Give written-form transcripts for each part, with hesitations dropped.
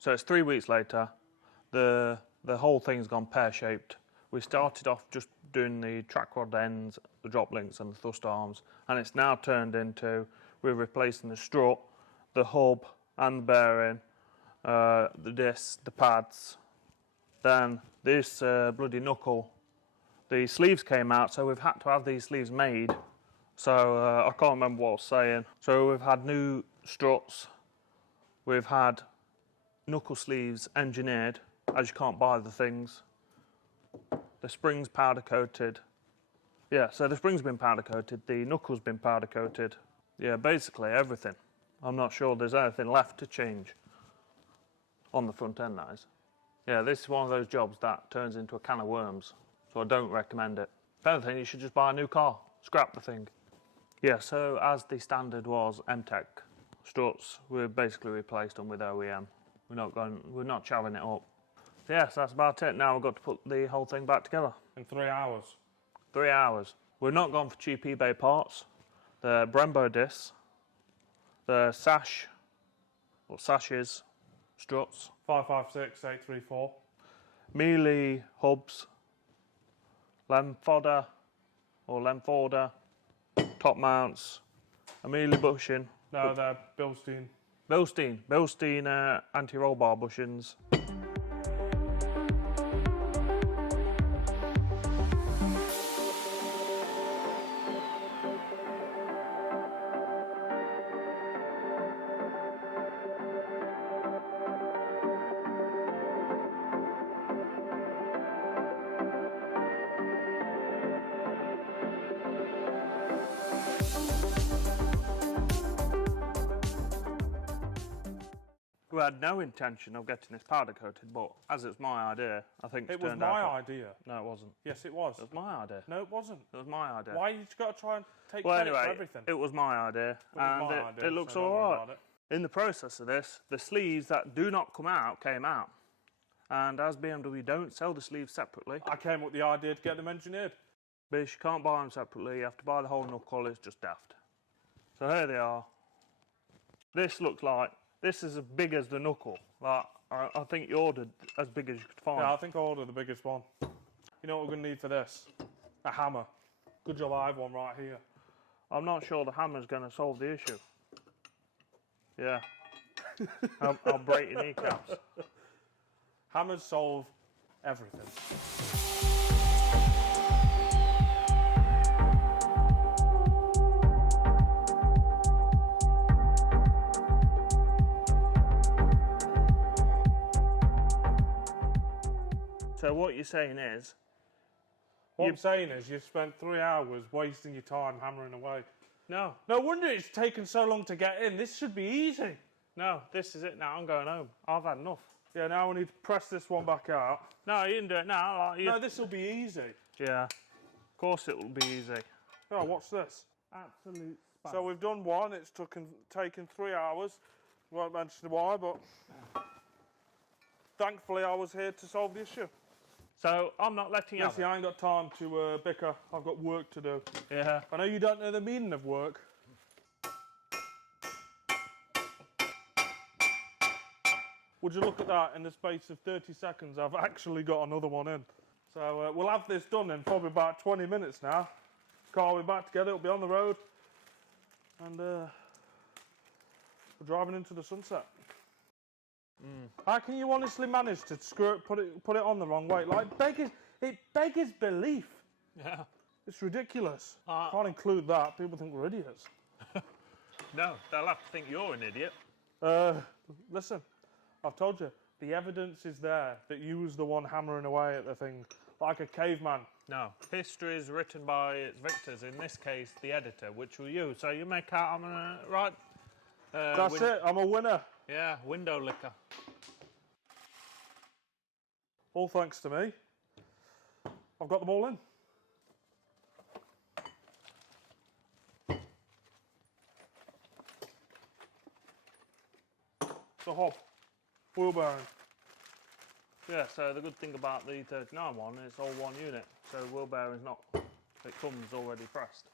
So it's 3 weeks later. The whole thing's gone pear-shaped. We started off just doing the track rod ends, the drop links and the thrust arms, and it's now turned into we're replacing the strut, the hub and the bearing, the discs, the pads. Then this bloody knuckle, the sleeves came out, so we've had to have these sleeves made. So I can't remember what I was saying. So we've had new struts, we've had knuckle sleeves engineered, as you can't buy the things. The spring's powder coated. Yeah, so the spring's been powder coated, the knuckle's been powder coated. Yeah, basically everything. I'm not sure there's anything left to change on the front end, that is. Yeah, this is one of those jobs that turns into a can of worms, so I don't recommend it. If anything, you should just buy a new car, scrap the thing. Yeah, so as the standard was M-Tech struts, we've basically replaced them with OEM. We're not chavving it up. So yes, that's about it. Now we've got to put the whole thing back together. In 3 hours. 3 hours. We're not gone for cheap eBay parts. The Brembo discs, the sash, or sashes, struts, 556 834. mealy hubs, lem fodder or lem forder, top mounts, a mealy bushing. No, they're Bilstein. Bilstein anti-roll bar bushings. We had no intention of getting this powder coated, but as it's my idea, I think It was my idea. No, it wasn't. Yes, it was. It was my idea. No, it wasn't. It was my idea. Why you got to try and take Well, credit anyway, for everything? it was my idea, and it looks so don't all worry right. about it. In the process of this, the sleeves that do not come out came out, and as BMW don't sell the sleeves separately, I came up with the idea to get them engineered. because you can't buy them separately, you have to buy the whole knuckle. It's just daft. So here they are. This looks like this is as big as the knuckle. Like I think you ordered as big as you could find. Yeah, I think I ordered the biggest one. You know what we're going to need for this? A hammer. Good job I have one right here. I'm not sure the hammer's going to solve the issue. Yeah. I'll break your kneecaps. Hammers solve everything. So what you're saying is... What I'm saying is you've spent 3 hours wasting your time hammering away. No. No wonder it's taken so long to get in. This should be easy. No, this is it now. I'm going home. I've had enough. Yeah, now we need to press this one back out. No, you can do it now. No, this will be easy. Yeah. Of course it will be easy. Oh, what's this? Absolute spam. So we've done one. It's taken 3 hours. Won't mention why, but thankfully I was here to solve the issue. So I'm not letting you have Listen, I ain't got time to bicker. I've got work to do. Yeah. I know you don't know the meaning of work. Would you look at that, in the space of 30 seconds, I've actually got another one in. So we'll have this done in probably about 20 minutes now. Car will be back together, it'll be on the road. And we're driving into the sunset. How can you honestly manage to screw it, put it on the wrong way? Like, it beggars belief. Yeah. It's ridiculous. Can't include that. People think we're idiots. No, they'll have to think you're an idiot. Listen, I've told you, the evidence is there that you was the one hammering away at the thing, like a caveman. No, history is written by its victors, in this case, the editor, which were you. So you make out I'm right. That's it, I'm a winner. Yeah, window licker. All thanks to me. I've got them all in. The hob, wheel bearing. Yeah, so the good thing about the E39 one is it's all one unit, so wheel bearing's not, it comes already pressed.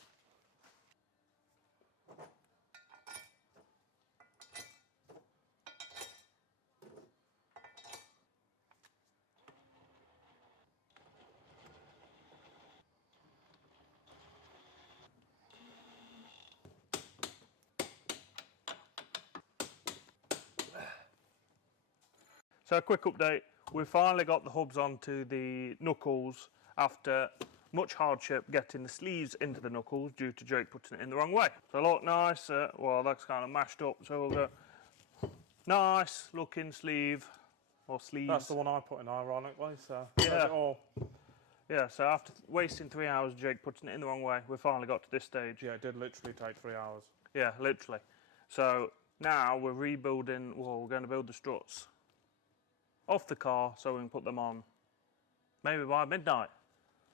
So a quick update, we finally got the hubs onto the knuckles after much hardship getting the sleeves into the knuckles due to Jake putting it in the wrong way. So look nice, well that's kind of mashed up, so we'll go nice looking sleeve, or sleeves. That's the one I put in ironically, so yeah. it all. Yeah, so after wasting 3 hours Jake putting it in the wrong way, we finally got to this stage. Yeah, it did literally take 3 hours. Yeah, literally. So now we're rebuilding, well we're going to build the struts off the car so we can put them on maybe by midnight.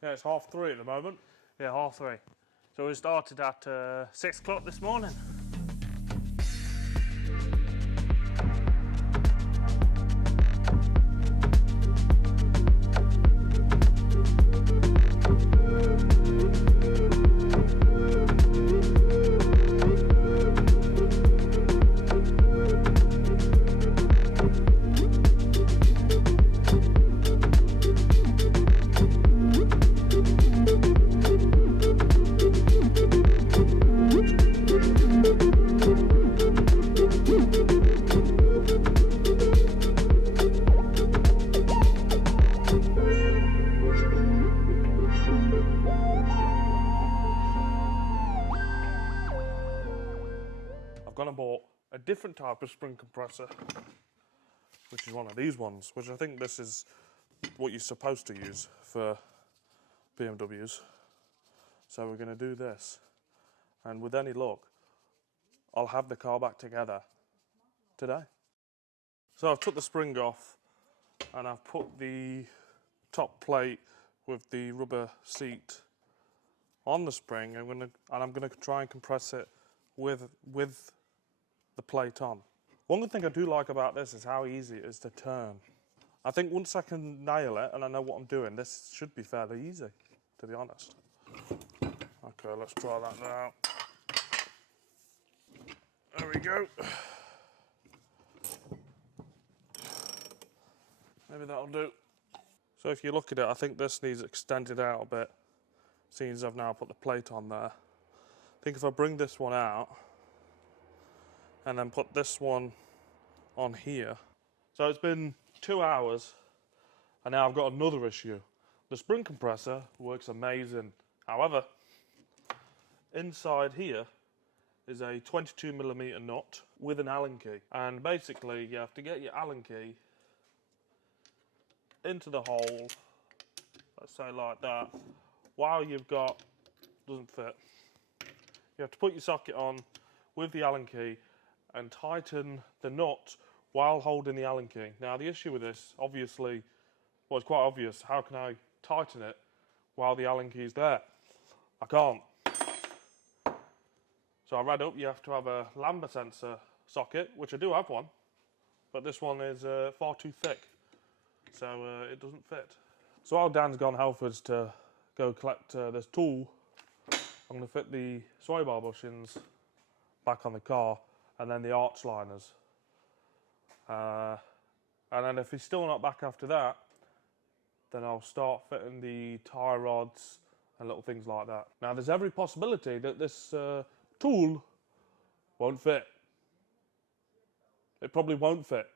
Yeah, it's 3:30 at the moment. Yeah, 3:30. So we started at 6 o'clock this morning. I've gone and bought a different type of spring compressor, which is one of these ones, which I think this is what you're supposed to use for BMWs. So we're going to do this, and with any luck, I'll have the car back together today. So I've took the spring off, and I've put the top plate with the rubber seat on the spring. I'm gonna try and compress it with the plate on. One good thing I do like about this is how easy it is to turn. I think once I can nail it and I know what I'm doing, this should be fairly easy, to be honest. Okay, let's try that now. There we go. Maybe that'll do. So if you look at it, I think this needs extended out a bit, seeing as I've now put the plate on there. I think if I bring this one out and then put this one on here. So it's been 2 hours and now I've got another issue. The spring compressor works amazing. However, inside here is a 22mm nut with an Allen key. And basically you have to get your Allen key into the hole, let's say like that, while you've got, doesn't fit. You have to put your socket on with the Allen key and tighten the nut while holding the Allen key. Now the issue with this, obviously, well it's quite obvious, how can I tighten it while the Allen key is there? I can't. So I read up, you have to have a lambda sensor socket, which I do have one, but this one is far too thick, so it doesn't fit. So while Dan's gone Halfords to go collect this tool, I'm going to fit the sway bar bushings back on the car and then the arch liners. And then if he's still not back after that, then I'll start fitting the tyre rods and little things like that. Now there's every possibility that this tool won't fit. It probably won't fit.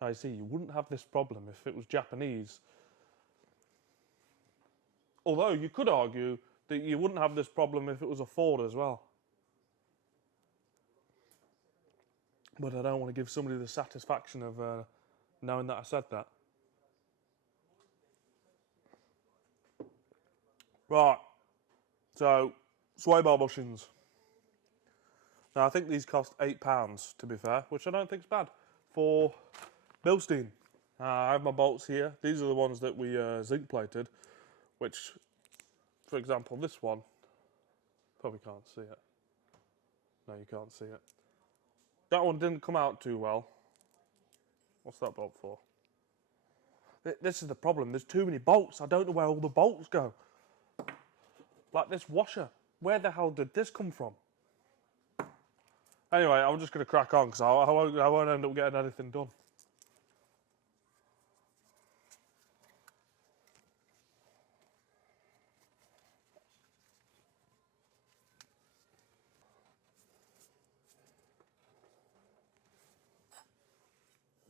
Now you see, you wouldn't have this problem if it was Japanese. Although you could argue that you wouldn't have this problem if it was a Ford as well. But I don't want to give somebody the satisfaction of knowing that I said that. Right, so sway bar bushings. Now I think these cost £8 to be fair, which I don't think is bad for Bilstein. I have my bolts here. These are the ones that we zinc plated, which, for example, this one, probably can't see it. No, you can't see it. That one didn't come out too well. What's that bolt for? This is the problem. There's too many bolts. I don't know where all the bolts go. Like this washer. Where the hell did this come from? Anyway, I'm just going to crack on because I won't end up getting anything done.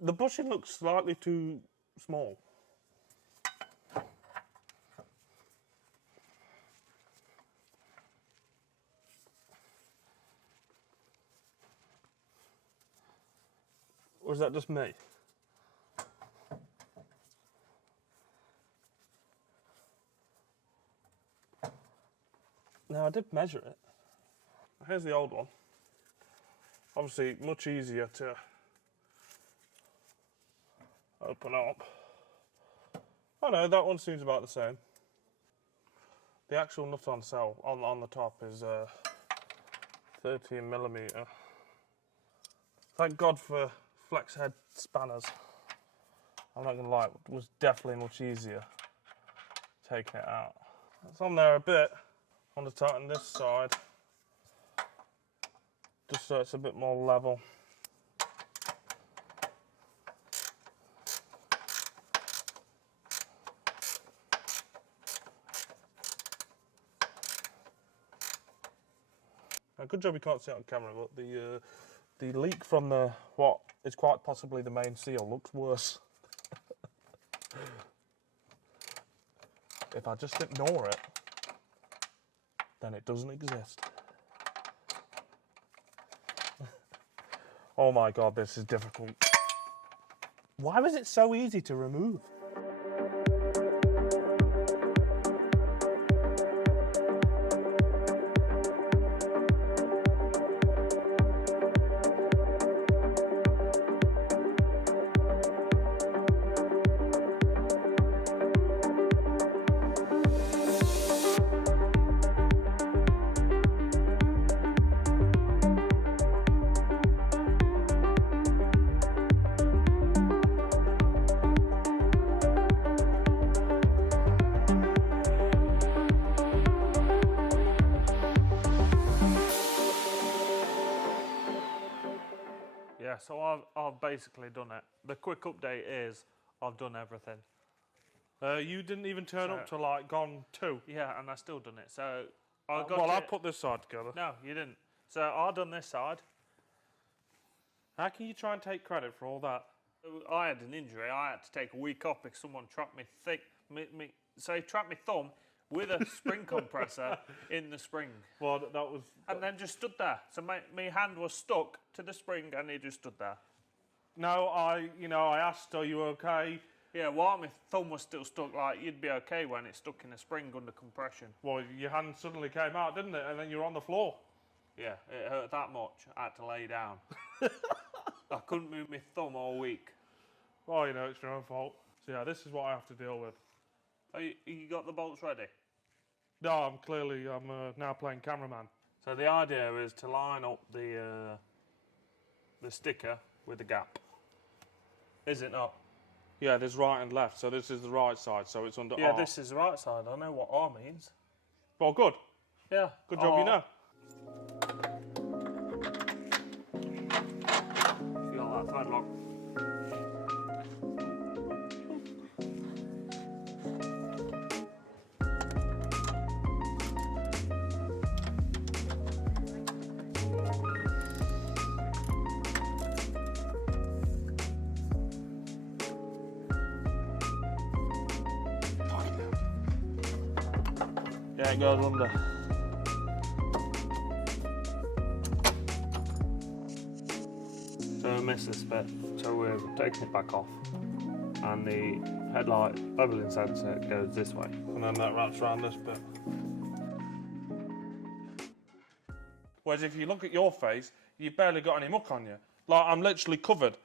The bushing looks slightly too small. Or is that just me? No, I did measure it. Here's the old one. Obviously, much easier to open up. Oh no, that one seems about the same. The actual nut on cell on the top is 13mm. Thank God for flex head spanners. I'm not gonna lie, it was definitely much easier taking it out. It's on there a bit. I want to tighten this side just so it's a bit more level. Good job you can't see it on camera, but the leak from what is quite possibly the main seal looks worse. If I just ignore it, then it doesn't exist. Oh my God, this is difficult. Why was it so easy to remove? Yeah, so I've basically done it. The quick update is I've done everything. You didn't even turn up to like gone 2. Yeah, and I still done it. So I I put this side together. No, you didn't. So I done this side. How can you try and take credit for all that? I had an injury. I had to take a week off because someone trapped so he trapped my thumb with a spring compressor in the spring. Well, that was... And then just stood there. So my hand was stuck to the spring and he just stood there. No, I asked, are you okay? Yeah, while my thumb was still stuck, like, you'd be okay when it's stuck in a spring under compression. Well, your hand suddenly came out, didn't it? And then you're on the floor. Yeah, it hurt that much. I had to lay down. I couldn't move my thumb all week. Well, it's your own fault. So yeah, this is what I have to deal with. Oh, you got the bolts ready? No, I'm now playing cameraman. So the idea is to line up the sticker with the gap. Is it not? Yeah, there's right and left, so this is the right side, so it's under R. Yeah, this is the right side. I know what R means. Well, good. Yeah. Good job, you know. You got that thread lock. Yeah, it goes under. So we missed this bit, so we're taking it back off. And the headlight leveling sensor goes this way. And then that wraps around this bit. Whereas if you look at your face, you've barely got any muck on you. Like, I'm literally covered.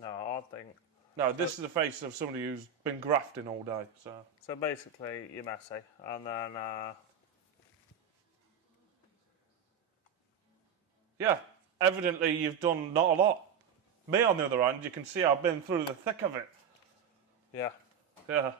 No, I think... No, this is the face of somebody who's been grafting all day, so... So basically, you're messy, and then... Yeah, evidently you've done not a lot. Me, on the other hand, you can see I've been through the thick of it. Yeah. Yeah.